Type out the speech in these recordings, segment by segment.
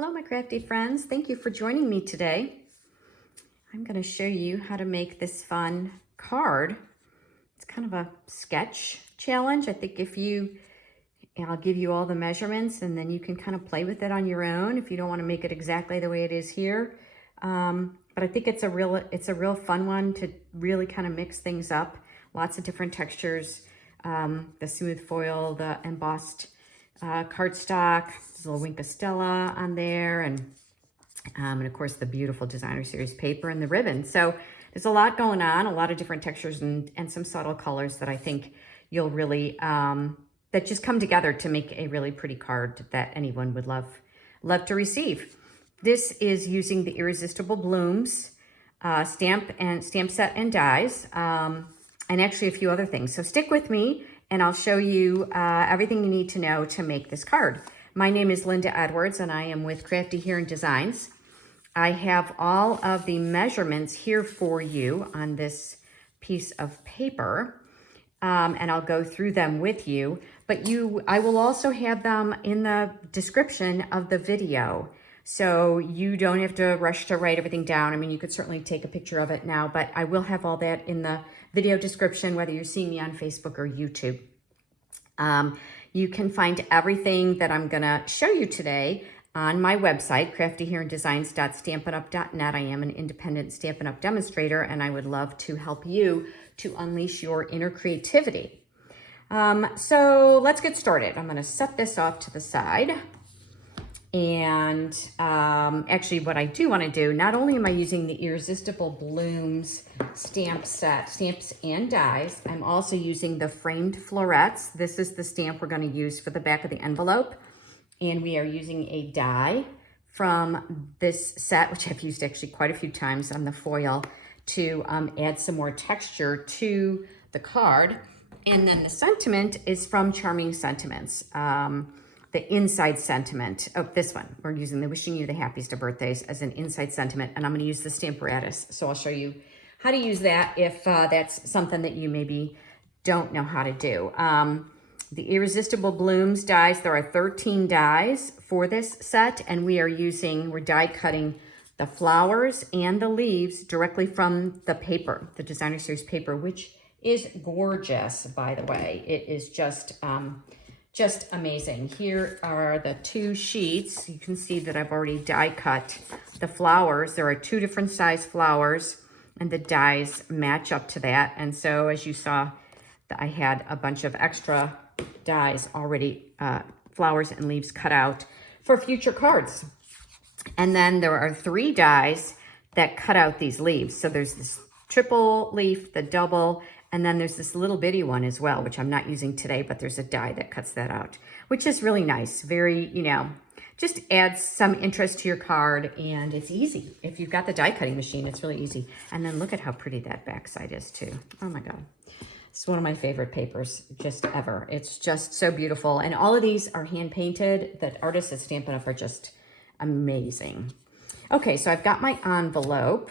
Hello, my crafty friends. Thank you for joining me today. I'm going to show you how to make this fun card. It's kind of a sketch challenge. I think I'll give you all the measurements and then you can kind of play with it on your own if you don't want to make it exactly the way it is here. But I think it's a real fun one to really kind of mix things up. Lots of different textures, the smooth foil, the embossed cardstock, there's a little Wink of Stella on there, and of course the beautiful designer series paper and the ribbon. So there's a lot going on, a lot of different textures and some subtle colors that I think you'll really, that just come together to make a really pretty card that anyone would love to receive. This is using the Irresistible Blooms stamp set and dies, and actually a few other things. So stick with me and I'll show you everything you need to know to make this card. My name is Linda Edwards and I am with Crafty Here Designs. I have all of the measurements here for you on this piece of paper, and I'll go through them with you, but I will also have them in the description of the video. So you don't have to rush to write everything down. I mean, you could certainly take a picture of it now, but I will have all that in the video description, whether you're seeing me on Facebook or YouTube. You can find everything that I'm gonna show you today on my website, craftyhereanddesigns.stampinup.net. I am an independent Stampin' Up! Demonstrator, and I would love to help you to unleash your inner creativity. So let's get started. I'm gonna set this off to the side. And actually what I do want to do, not only am I using the Irresistible Blooms stamp set, stamps and dies, I'm also using the framed florets. This is the stamp we're going to use for the back of the envelope. And we are using a die from this set, which I've used actually quite a few times on the foil to add some more texture to the card. And then the sentiment is from Charming Sentiments. The inside sentiment of this one. We're using the wishing you the happiest of birthdays as an inside sentiment, and I'm going to use the Stamparatus. So I'll show you how to use that if that's something that you maybe don't know how to do. The Irresistible Blooms dies, there are 13 dies for this set, and we're die cutting the flowers and the leaves directly from the paper, the designer series paper, which is gorgeous, by the way. It is just amazing. Here are the two sheets. You can see that I've already die cut the flowers. There are two different size flowers and the dies match up to that. And so as you saw, I had a bunch of extra dies already, flowers and leaves cut out for future cards. And then there are 3 dies that cut out these leaves. So there's this triple leaf, the double, and then there's this little bitty one as well, which I'm not using today, but there's a die that cuts that out, which is really nice. Very, just adds some interest to your card, and it's easy. If you've got the die cutting machine, it's really easy. And then look at how pretty that backside is too. Oh my God. It's one of my favorite papers just ever. It's just so beautiful. And all of these are hand painted. The artists at Stampin' Up! Are just amazing. Okay, so I've got my envelope.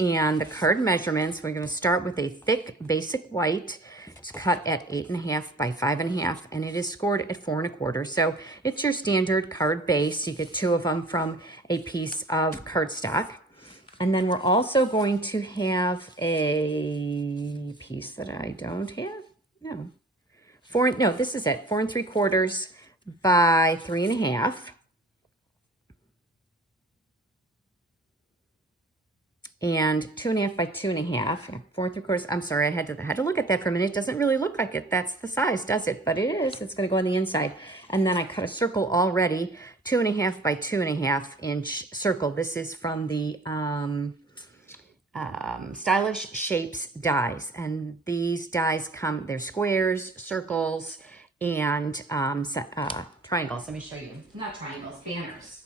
And the card measurements, we're going to start with a thick basic white. It's cut at 8.5 by 5.5, and it is scored at 4 1/4. So it's your standard card base. You get 2 of them from a piece of cardstock. And then we're also going to have a piece that I don't have. No, this is it. 4 3/4 by 3.5. And 2.5 by 2.5, 4 3/4. I'm sorry, I had to look at that for a minute. It doesn't really look like it. That's the size, does it? But it is. It's going to go on the inside. And then I cut a circle already, 2.5 by 2.5 inch circle. This is from the Stylish Shapes dies, and these dies they're squares, circles, and triangles. Let me show you. Not triangles, banners.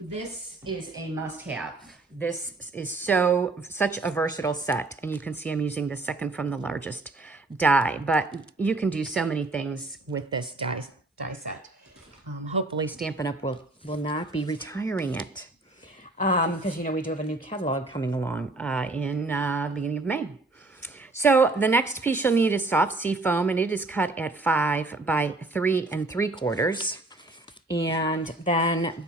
This is a must-have. This is such a versatile set, and you can see I'm using the second from the largest die, but you can do so many things with this die set. Hopefully Stampin' Up! will not be retiring it, because we do have a new catalog coming along in the beginning of May. So the next piece you'll need is soft sea foam, and it is cut at 5 by 3 3/4. And then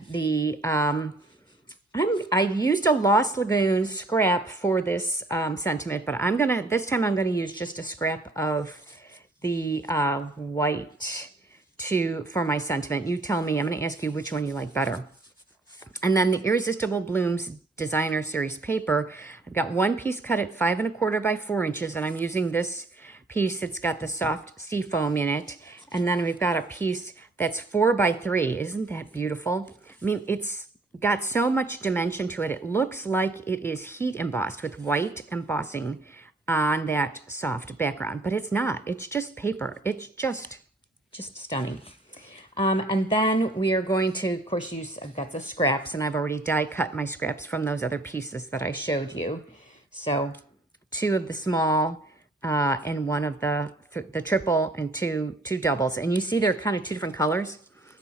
I used a Lost Lagoon scrap for this sentiment, but this time I'm gonna use just a scrap of the white for my sentiment. You tell me, I'm gonna ask you which one you like better. And then the Irresistible Blooms Designer Series paper, I've got one piece cut at 5 1/4 by 4 inches, and I'm using this piece that's got the soft sea foam in it. And then we've got a piece that's 4 by 3. Isn't that beautiful? I mean, it's got so much dimension to it. It looks like it is heat embossed with white embossing on that soft background, but it's not. It's just paper. It's just stunning. And then we are going to, of course, I've got the scraps, and I've already die cut my scraps from those other pieces that I showed you. So 2 of the small and 1 of the triple and two doubles. And you see they're kind of 2 different colors.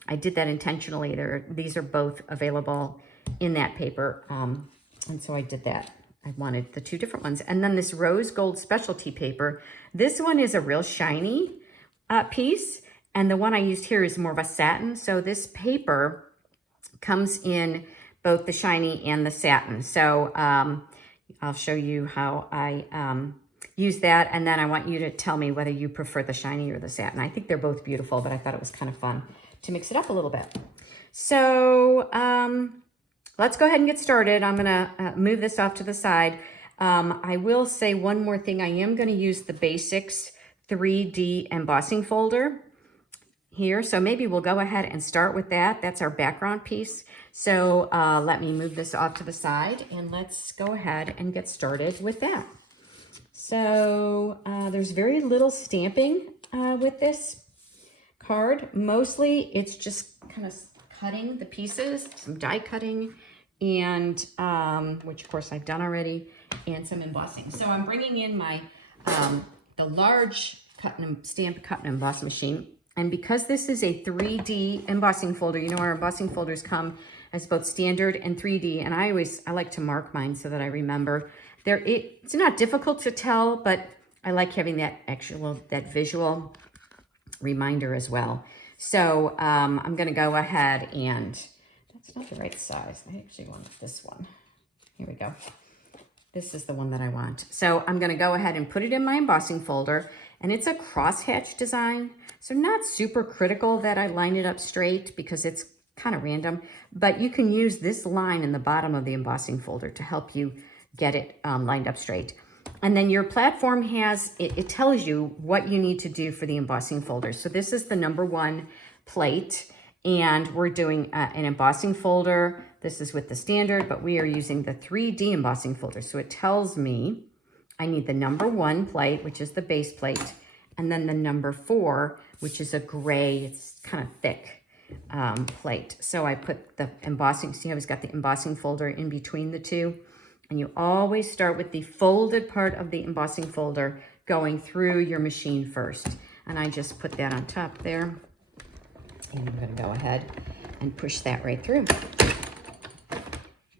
I did that intentionally. These are both available in that paper. And so I did that. I wanted the 2 different ones. And then this rose gold specialty paper. This one is a real shiny piece. And the one I used here is more of a satin. So this paper comes in both the shiny and the satin. So I'll show you how I use that. And then I want you to tell me whether you prefer the shiny or the satin. I think they're both beautiful, but I thought it was kind of fun to mix it up a little bit. So let's go ahead and get started. I'm gonna move this off to the side. I will say one more thing. I am gonna use the Basics 3D embossing folder here. So maybe we'll go ahead and start with that. That's our background piece. So let me move this off to the side and let's go ahead and get started with that. So there's very little stamping with this card. Mostly it's just kind of cutting the pieces, some die cutting, and which of course I've done already, and some embossing. So I'm bringing in my the large stamp cut and emboss machine. And because this is a 3D embossing folder, you know our embossing folders come as both standard and 3D, and I like to mark mine so that I remember. It's not difficult to tell, but I like having that visual reminder as well. So I'm gonna go ahead and, that's not the right size. I actually want this one. Here we go. This is the one that I want. So I'm gonna go ahead and put it in my embossing folder, and it's a crosshatch design. So not super critical that I line it up straight because it's kind of random, but you can use this line in the bottom of the embossing folder to help you get it lined up straight. And then your platform it tells you what you need to do for the embossing folder. So this is the #1 plate, and we're doing an embossing folder. This is with the standard, but we are using the 3D embossing folder. So it tells me I need the #1 plate, which is the base plate, and then the #4, which is a gray, it's kind of thick plate. So I put the embossing, see how it's got the embossing folder in between the two? And you always start with the folded part of the embossing folder going through your machine first. And I just put that on top there. And I'm gonna go ahead and push that right through.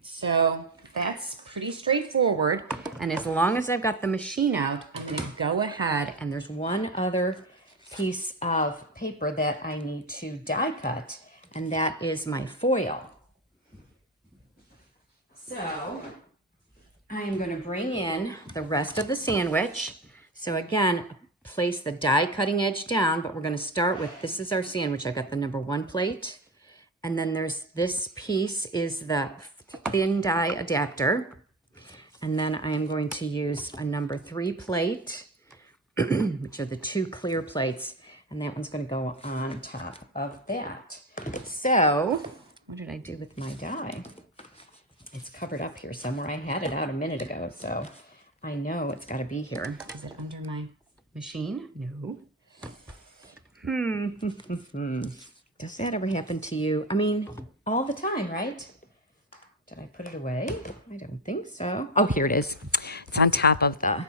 So that's pretty straightforward. And as long as I've got the machine out, I'm gonna go ahead, and there's one other piece of paper that I need to die cut, and that is my foil. So I am going to bring in the rest of the sandwich. So again, place the die cutting edge down, but we're going to start with, this is our sandwich. I got the #1 plate, and then there's this piece is the thin die adapter, and then I am going to use a #3 plate, which are the 2 clear plates, and that one's going to go on top of that. So what did I do with my die? It's covered up here somewhere. I had it out a minute ago, so I know it's got to be here. Is it under my machine? No. Does that ever happen to you? I mean, all the time, right? Did I put it away? I don't think so. Oh, here it is. It's on top of the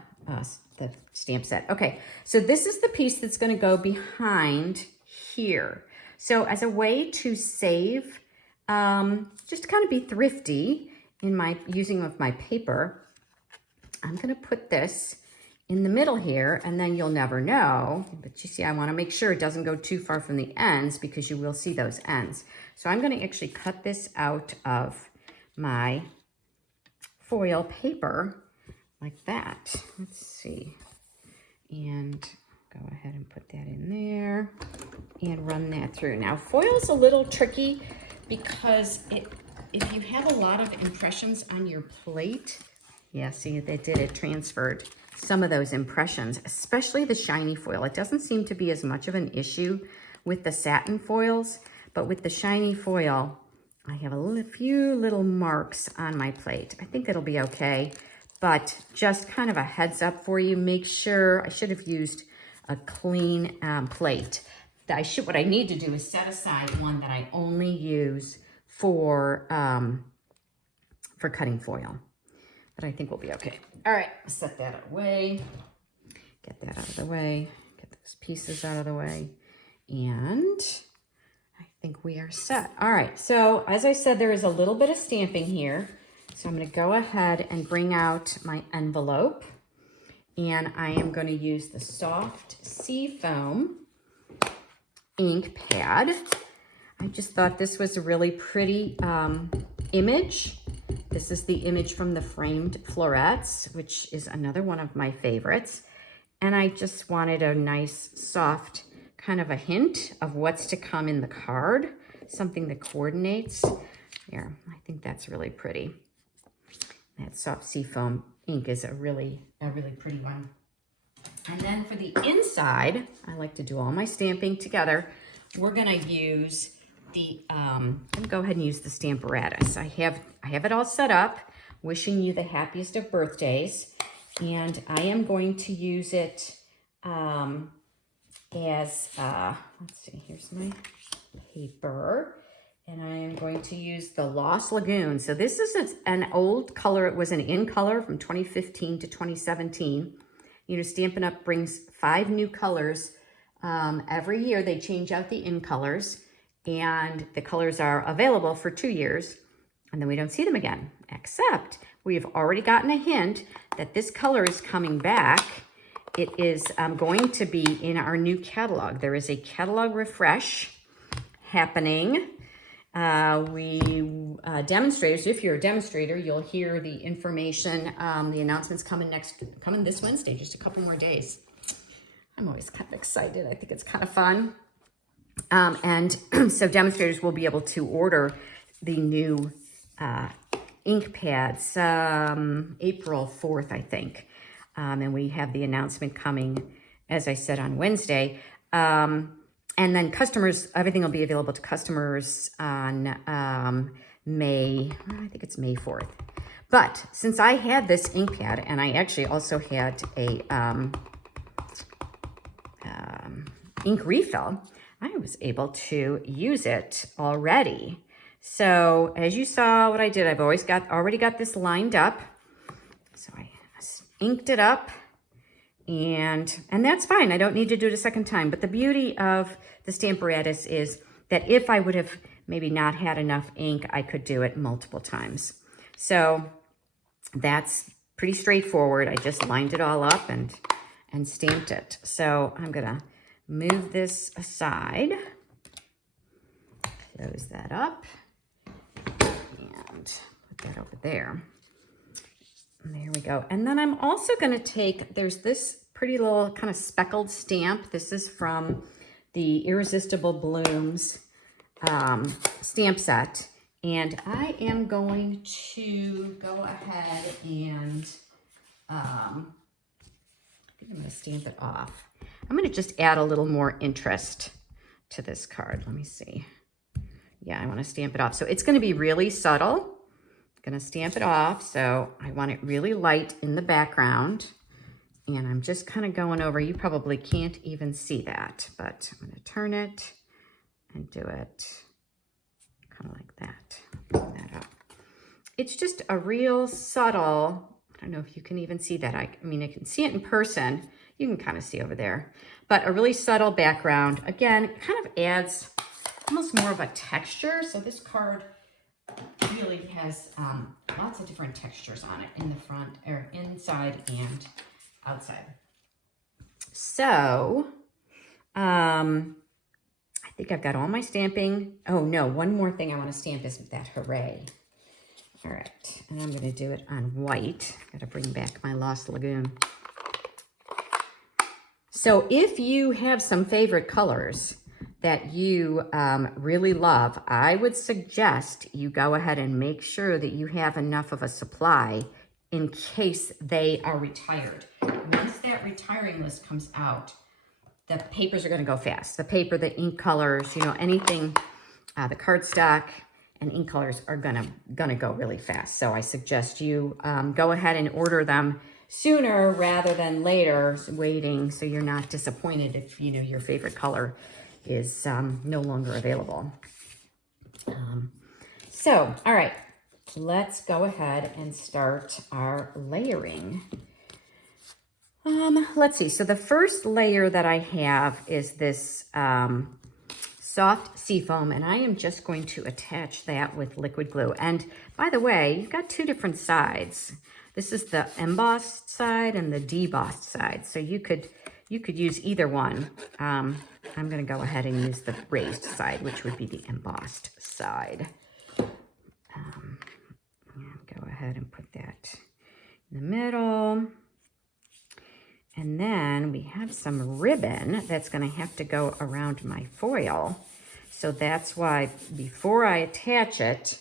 stamp set. Okay, so this is the piece that's going to go behind here. So as a way to save, just to kind of be thrifty in my using of my paper, I'm going to put this in the middle here, and then you'll never know. But you see, I want to make sure it doesn't go too far from the ends because you will see those ends. So I'm going to actually cut this out of my foil paper like that. Let's see. And go ahead and put that in there and run that through. Now, foil's a little tricky because if you have a lot of impressions on your plate, yeah, see, they did it, transferred some of those impressions, especially the shiny foil. It doesn't seem to be as much of an issue with the satin foils, but with the shiny foil, I have a few little marks on my plate. I think it'll be okay, but just kind of a heads up for you. Make sure, I should have used a clean plate. What I need to do is set aside one that I only use for cutting foil. But I think we'll be okay. All right, set that away. Get that out of the way. Get those pieces out of the way. And I think we are set. All right, so as I said, there is a little bit of stamping here. So I'm gonna go ahead and bring out my envelope. And I am gonna use the Soft Seafoam ink pad. I just thought this was a really pretty image. This is the image from the framed florets, which is another one of my favorites. And I just wanted a nice, soft kind of a hint of what's to come in the card, something that coordinates. Here, I think that's really pretty. That Soft Seafoam ink is a really pretty one. And then for the inside, I like to do all my stamping together. We're gonna use the, I'm gonna go ahead and use the Stamparatus. I have it all set up, wishing you the happiest of birthdays. And I am going to use it as, let's see, here's my paper. And I am going to use the Lost Lagoon. So this is an old color. It was an in color from 2015 to 2017. You know, Stampin' Up! Brings 5 new colors every year. They change out the in colors. And the colors are available for 2 years, and then we don't see them again, except we've already gotten a hint that this color is coming back. It is going to be in our new catalog. There is a catalog refresh happening. Demonstrators, if you're a demonstrator, you'll hear the information, the announcements coming this Wednesday, just a couple more days. I'm always kind of excited. I think it's kind of fun. And so demonstrators will be able to order the new ink pads April 4th, I think. And we have the announcement coming, as I said, on Wednesday. And then customers, everything will be available to customers on May 4th. But since I had this ink pad, and I actually also had a ink refill, I was able to use it already. So as you saw what I did, I've already got this lined up. So I inked it up, and that's fine. I don't need to do it a second time. But the beauty of the Stamparatus is that if I would have maybe not had enough ink, I could do it multiple times. So that's pretty straightforward. I just lined it all up and stamped it. So I'm gonna move this aside, close that up, and put that over there. And there we go. And then I'm also going to take, there's this pretty little kind of speckled stamp. This is from the Irresistible Blooms stamp set. And I am going to go ahead and, I think I'm going to stamp it off. I'm going to just add a little more interest to this card. Let me see. Yeah, I want to stamp it off. So it's going to be really subtle. I'm going to stamp it off. So I want it really light in the background. And I'm just kind of going over. You probably can't even see that, but I'm going to turn it and do it kind of like that. Bring that up. It's just a real subtle, I don't know if you can even see that. I mean, I can see it in person. You can kind of see over there, but a really subtle background. Again, it kind of adds almost more of a texture. So this card really has lots of different textures on it in the front or inside and outside. So, I think I've got all my stamping. Oh no, one more thing I want to stamp is that hooray. All right, and I'm going to do it on white. Got to bring back my Lost Lagoon. So if you have some favorite colors that you really love, I would suggest you go ahead and make sure that you have enough of a supply in case they are retired. Once that retiring list comes out, the papers are going to go fast. The paper, the ink colors, you know, anything, the cardstock and ink colors are gonna go really fast. So I suggest you go ahead and order them sooner rather than later, waiting, so you're not disappointed if, you know, your favorite color is no longer available. So, all right, let's go ahead and start our layering. Let's see. So the first layer that I have is this soft seafoam, and I am just going to attach that with liquid glue. And by the way, you've got two different sides. This is the embossed side and the debossed side. So you could use either one. I'm going to go ahead and use the raised side, which would be the embossed side. And go ahead and put that in the middle. And then we have some ribbon that's going to have to go around my foil. So that's why before I attach it,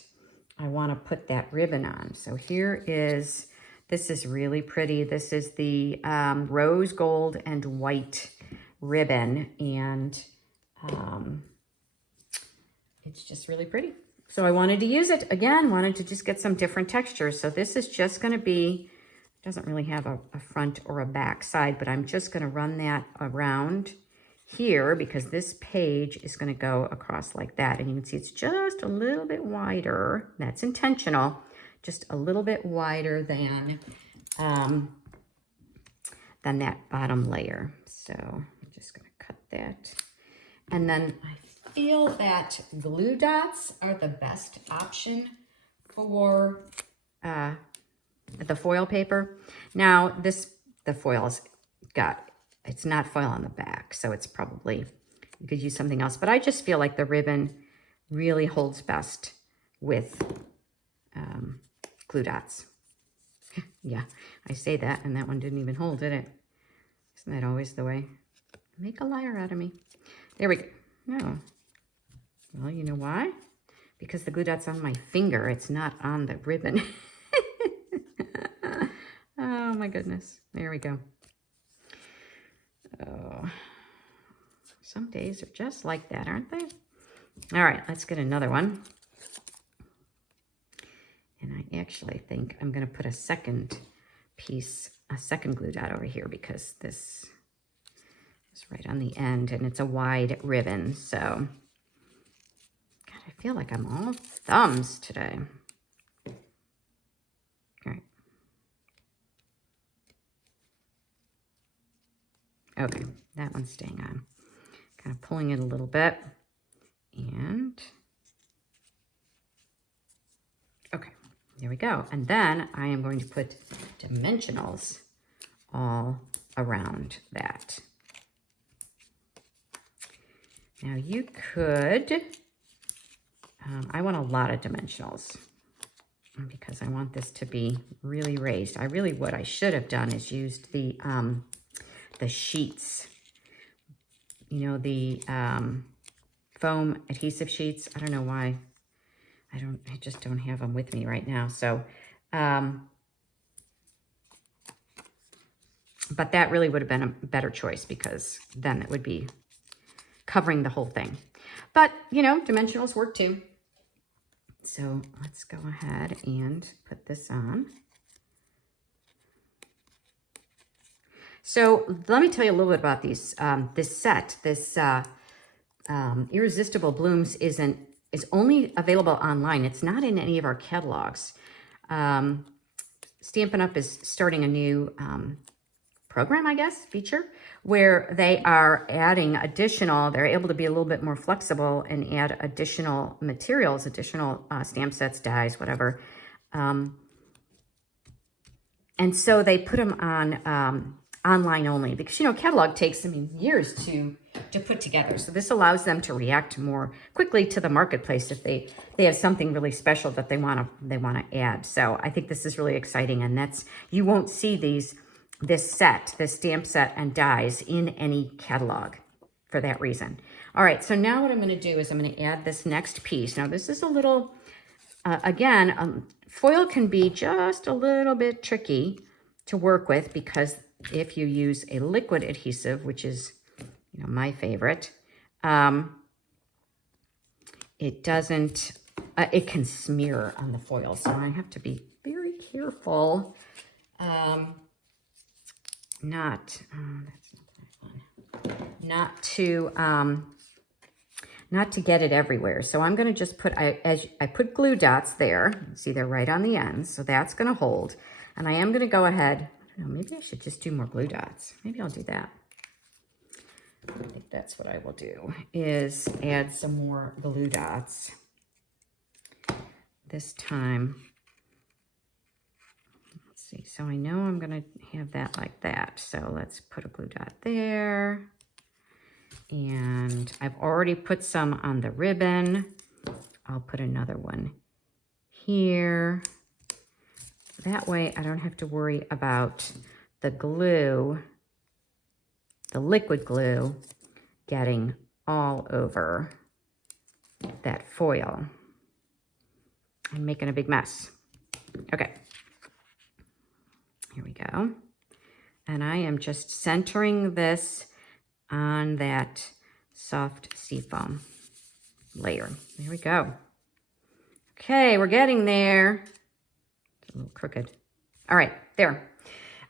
I want to put that ribbon on. So here is, this is really pretty. This is the rose gold and white ribbon. And it's just really pretty. So I wanted to use it again, wanted to just get some different textures. So this is just going to be, doesn't really have a front or a back side, but I'm just going to run that around here because this page is going to go across like that. And you can see it's just a little bit wider. That's intentional. Just a little bit wider than that bottom layer. So I'm just going to cut that. And then I feel that glue dots are the best option for the foil paper. Now the foil's it's not foil on the back, so it's probably, you could use something else, but I just feel like the ribbon really holds best with glue dots. Yeah, I say that, and that one didn't even hold, did it? Isn't that always the way? Make a liar out of me. There we go. No. Well, you know why? Because the glue dot's on my finger. It's not on the ribbon. Oh my goodness. There we go. Oh, some days are just like that, aren't they? All right, let's get another one. And I actually think I'm going to put a second piece, a second glue dot over here because this is right on the end and it's a wide ribbon. So, God, I feel like I'm all thumbs today. All right. Okay, that one's staying on. Kind of pulling it a little bit. And, okay, there we go. And then I am going to put dimensionals all around that. Now you could, I want a lot of dimensionals because I want this to be really raised. I really, what I should have done is used the sheets, you know, the foam adhesive sheets. I don't know why. I just don't have them with me right now. So, but that really would have been a better choice because then it would be covering the whole thing. But, you know, dimensionals work too. So let's go ahead and put this on. So let me tell you a little bit about these. This set, this Irresistible Blooms is only available online. It's not in any of our catalogs. Stampin' Up is starting a new program, I guess, feature, where they are adding additional, they're able to be a little bit more flexible and add additional materials, additional stamp sets, dies, whatever. And so they put them on online only because, you know, catalog takes, I mean, years to put together. So this allows them to react more quickly to the marketplace if they have something really special that they want to add. So I think this is really exciting, and that's, you won't see this stamp set and dies in any catalog for that reason. All right, so now what I'm going to do is I'm going to add this next piece. Now this is a little, again, foil can be just a little bit tricky to work with because if you use a liquid adhesive, which is, you know, my favorite, it doesn't, it can smear on the foil. So I have to be very careful not to get it everywhere. So I'm going to just put, I put glue dots there. See, they're right on the ends. So that's going to hold. And I am going to go ahead, I don't know, maybe I should just do more glue dots. Maybe I'll do that. I think that's what I will do, is add some more glue dots. This time, let's see. So I know I'm going to have that like that. So let's put a glue dot there. And I've already put some on the ribbon. I'll put another one here. That way I don't have to worry about the glue, the liquid glue, getting all over that foil and making a big mess. Okay, here we go. And I am just centering this on that soft seafoam layer. There we go. Okay, we're getting there. It's a little crooked. All right, there.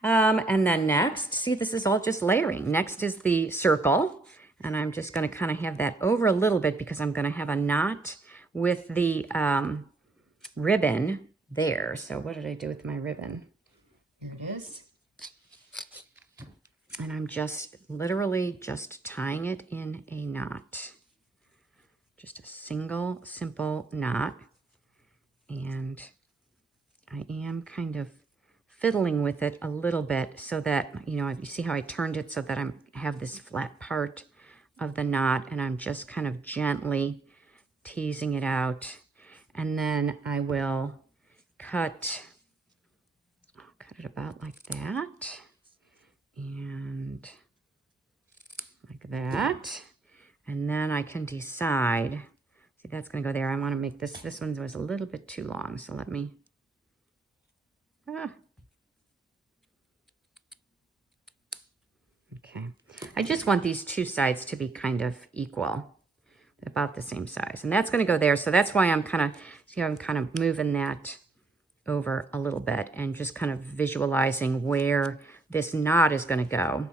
And then next, see, this is all just layering. Next is the circle, and I'm just going to kind of have that over a little bit because I'm going to have a knot with the ribbon there. So what did I do with my ribbon? Here it is. And I'm just literally just tying it in a knot. Just a single, simple knot. And I am kind of fiddling with it a little bit so that, you know, you see how I turned it so that I have this flat part of the knot, and I'm just kind of gently teasing it out. And then I will cut it about like that. And like that. And then I can decide, see, that's going to go there. I want to make this one was a little bit too long. So let me, okay. I just want these two sides to be kind of equal, about the same size. And that's going to go there. So that's why I'm kind of, see how I'm kind of moving that over a little bit and just kind of visualizing where this knot is going to go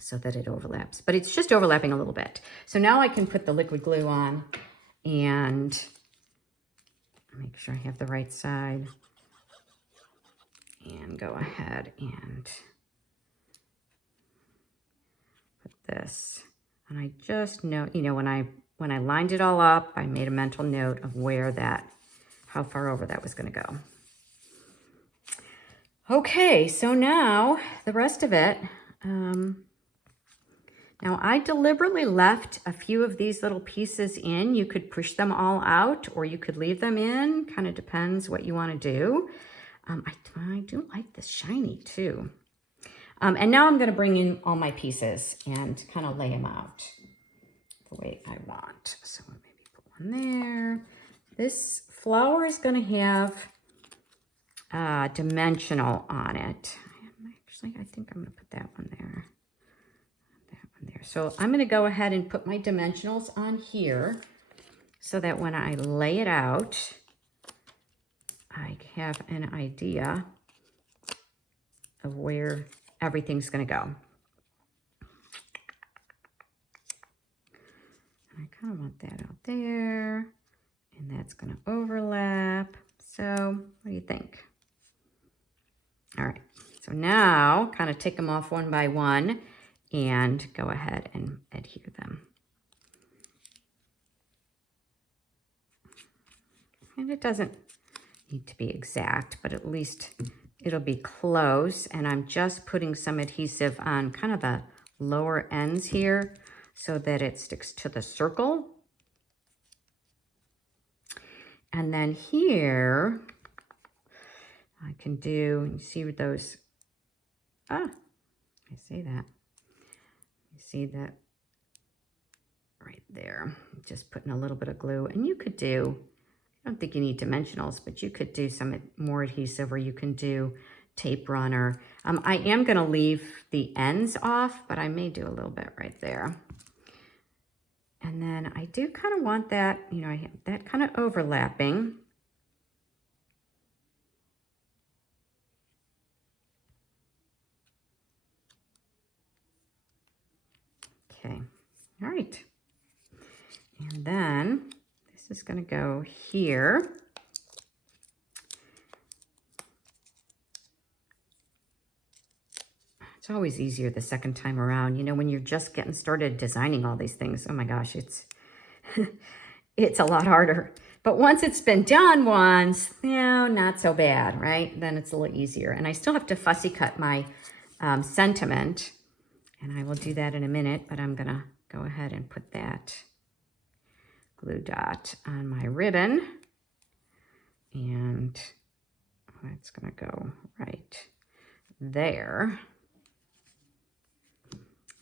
so that it overlaps. But it's just overlapping a little bit. So now I can put the liquid glue on and make sure I have the right side and go ahead and put this. And I just know, you know, when I lined it all up, I made a mental note of where that, how far over that was going to go. Okay, so now the rest of it. Now I deliberately left a few of these little pieces in. You could push them all out or you could leave them in. Kind of depends what you want to do. I do like this shiny too. And now I'm going to bring in all my pieces and kind of lay them out the way I want. So maybe put one there. This flower is going to have dimensional on it. Actually, I think I'm going to put that one there. That one there. So I'm going to go ahead and put my dimensionals on here so that when I lay it out, I have an idea of where everything's going to go. I kind of want that out there, and that's going to overlap. So what do you think? All right, so now kind of take them off one by one and go ahead and adhere them. And it doesn't need to be exact, but at least it'll be close, and I'm just putting some adhesive on kind of the lower ends here so that it sticks to the circle. And then here, I can do, you see those, I see that. You see that right there. Just putting a little bit of glue. And you could do, I don't think you need dimensionals, but you could do some more adhesive, or you can do tape runner. I am going to leave the ends off, but I may do a little bit right there. And then I do kind of want that, you know, I have that kind of overlapping. Okay, all right. And then this is going to go here. It's always easier the second time around. You know, when you're just getting started designing all these things, oh my gosh, it's it's a lot harder. But once it's been done once, you know, not so bad, right? Then it's a little easier. And I still have to fussy cut my sentiment, and I will do that in a minute, but I'm gonna go ahead and put that glue dot on my ribbon, and it's gonna go right there.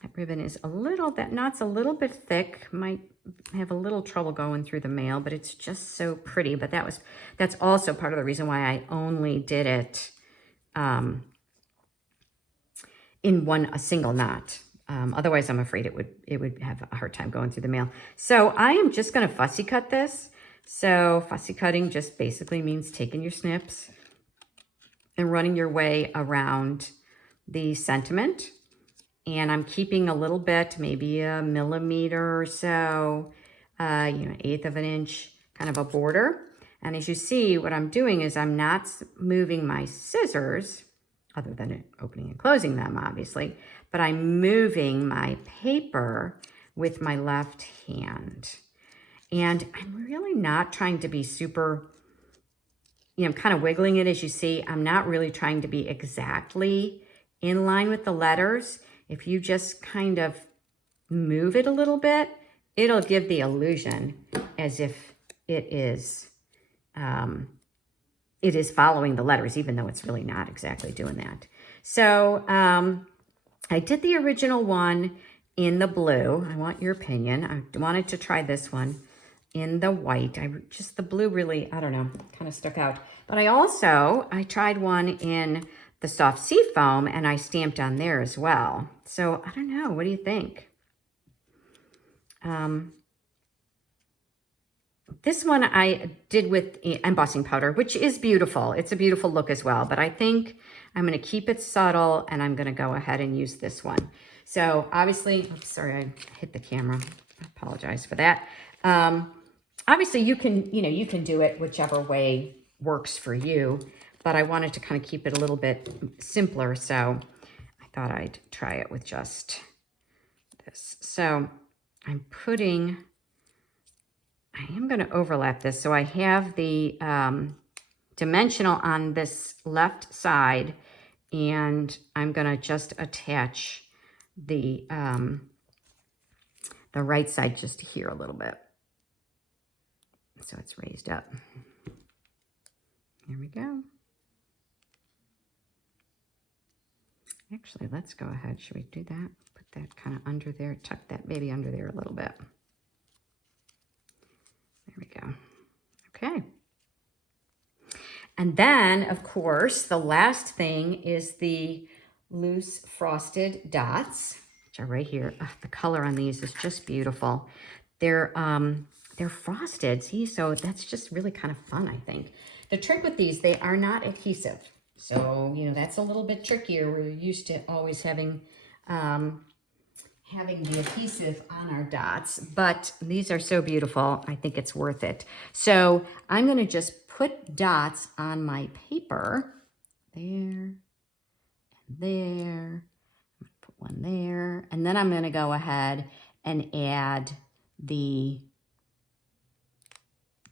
That ribbon is a little, that knot's a little bit thick, might have a little trouble going through the mail, but it's just so pretty. But that's also part of the reason why I only did it in a single knot. Otherwise, I'm afraid it would have a hard time going through the mail. So I am just going to fussy cut this. So fussy cutting just basically means taking your snips and running your way around the sentiment. And I'm keeping a little bit, maybe a millimeter or so, you know, 1/8 of an inch, kind of a border. And as you see, what I'm doing is I'm not moving my scissors, other than opening and closing them, obviously, but I'm moving my paper with my left hand. And I'm really not trying to be super, you know, I'm kind of wiggling it, as you see. I'm not really trying to be exactly in line with the letters. If you just kind of move it a little bit, it'll give the illusion as if it is following the letters, even though it's really not exactly doing that. So I did the original one in the blue. I want your opinion. I wanted to try this one in the white. The blue really, I don't know, kind of stuck out. But I tried one in the soft sea foam, and I stamped on there as well. So I don't know, what do you think? This one I did with embossing powder, which is beautiful. It's a beautiful look as well, but I think I'm gonna keep it subtle, and I'm gonna go ahead and use this one. So obviously, oops, sorry, I hit the camera. I apologize for that. Obviously you can do it whichever way works for you, but I wanted to kind of keep it a little bit simpler, so I thought I'd try it with just this. So I am going to overlap this. So I have the dimensional on this left side, and I'm going to just attach the right side just here a little bit. So it's raised up. Here we go. Actually, let's go ahead. Should we do that? Put that kind of under there. Tuck that maybe under there a little bit. There we go. Okay. And then, of course, the last thing is the loose frosted dots, which are right here. Ugh, the color on these is just beautiful. They're frosted, see? So that's just really kind of fun, I think. The trick with these, they are not adhesive. So, you know, that's a little bit trickier. We're used to always having the adhesive on our dots, but these are so beautiful. I think it's worth it. So I'm going to just put dots on my paper. There and there. I'm going to put one there. And then I'm going to go ahead and add the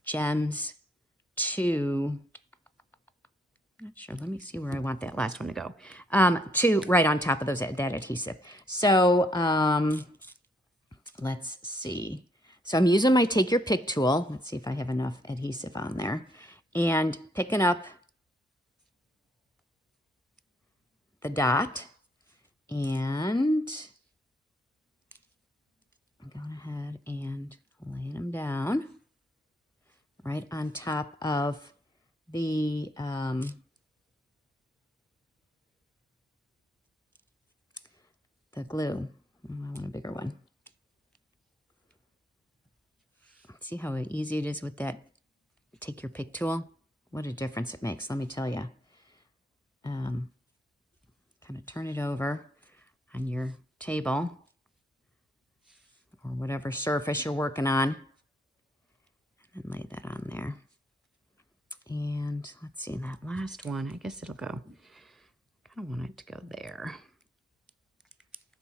gems to Not sure. Let me see where I want that last one to go. To right on top of that adhesive. So let's see. So I'm using my Take Your Pick tool. Let's see if I have enough adhesive on there. And picking up the dot and I'm going ahead and laying them down right on top of the glue. Oh, I want a bigger one. See how easy it is with that Take Your Pick tool? What a difference it makes, let me tell you. Kind of turn it over on your table or whatever surface you're working on and lay that on there. And let's see, that last one, I guess it'll go, I kind of want it to go there.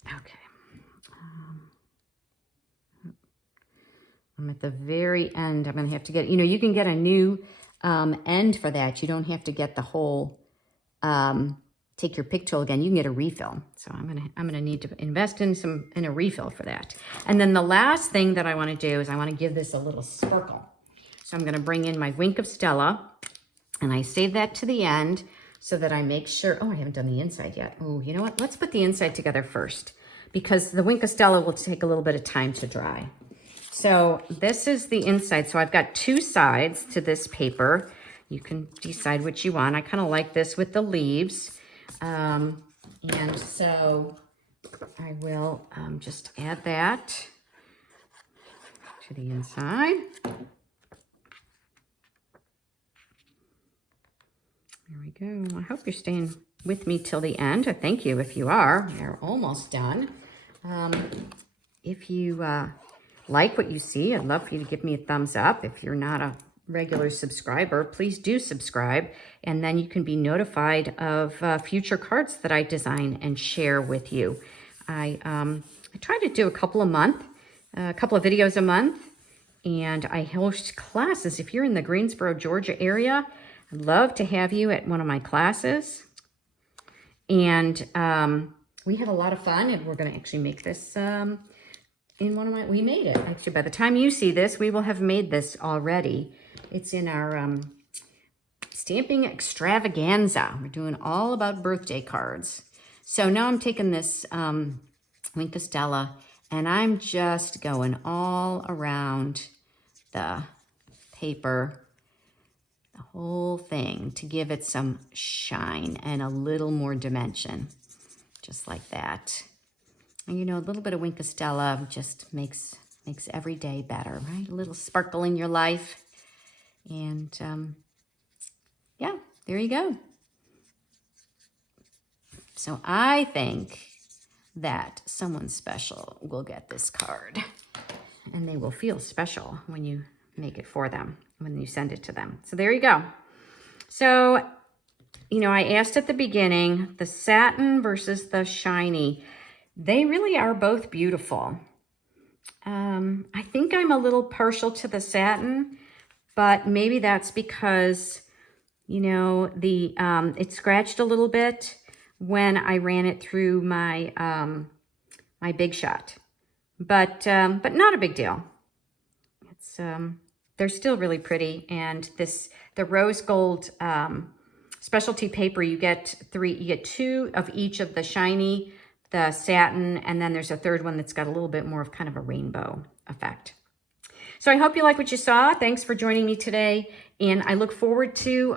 Okay. I'm at the very end. I'm going to have to get, you know, you can get a new end for that. You don't have to get the whole Take Your Pick tool again. You can get a refill. So I'm gonna need to invest in a refill for that. And then the last thing that I want to do is I want to give this a little sparkle. So I'm going to bring in my Wink of Stella, and I save that to the end so that I make sure. Oh, I haven't done the inside yet. Oh, you know what? Let's put the inside together first because the Wink of Stella will take a little bit of time to dry. So this is the inside. So I've got two sides to this paper. You can decide what you want. I kind of like this with the leaves. And so I will just add that to the inside. There we go. I hope you're staying with me till the end. Thank you if you are. We're almost done. If you like what you see, I'd love for you to give me a thumbs up. If you're not a regular subscriber, please do subscribe, and then you can be notified of future cards that I design and share with you. I try to do a couple of videos a month, and I host classes. If you're in the Greensboro, Georgia area, I'd love to have you at one of my classes. And we have a lot of fun, and we're going to actually make this we made it. Actually, by the time you see this, we will have made this already. It's in our stamping extravaganza. We're doing all about birthday cards. So now I'm taking this Wink of Stella, and I'm just going all around the paper, the whole thing, to give it some shine and a little more dimension, just like that. And you know, a little bit of Wink of Stella just makes every day better, right? A little sparkle in your life. And yeah, there you go. So I think that someone special will get this card, and they will feel special when you make it for them, when you send it to them. So there you go. So, you know, I asked at the beginning, the satin versus the shiny. They really are both beautiful. I think I'm a little partial to the satin, but maybe that's because, you know, it scratched a little bit when I ran it through my my Big Shot, but not a big deal. It's they're still really pretty, and the rose gold specialty paper, you get two of each of the shiny, the satin, and then there's a third one that's got a little bit more of kind of a rainbow effect. So I hope you like what you saw. Thanks for joining me today, and I look forward to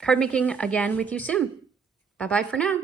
card making again with you soon. Bye-bye for now.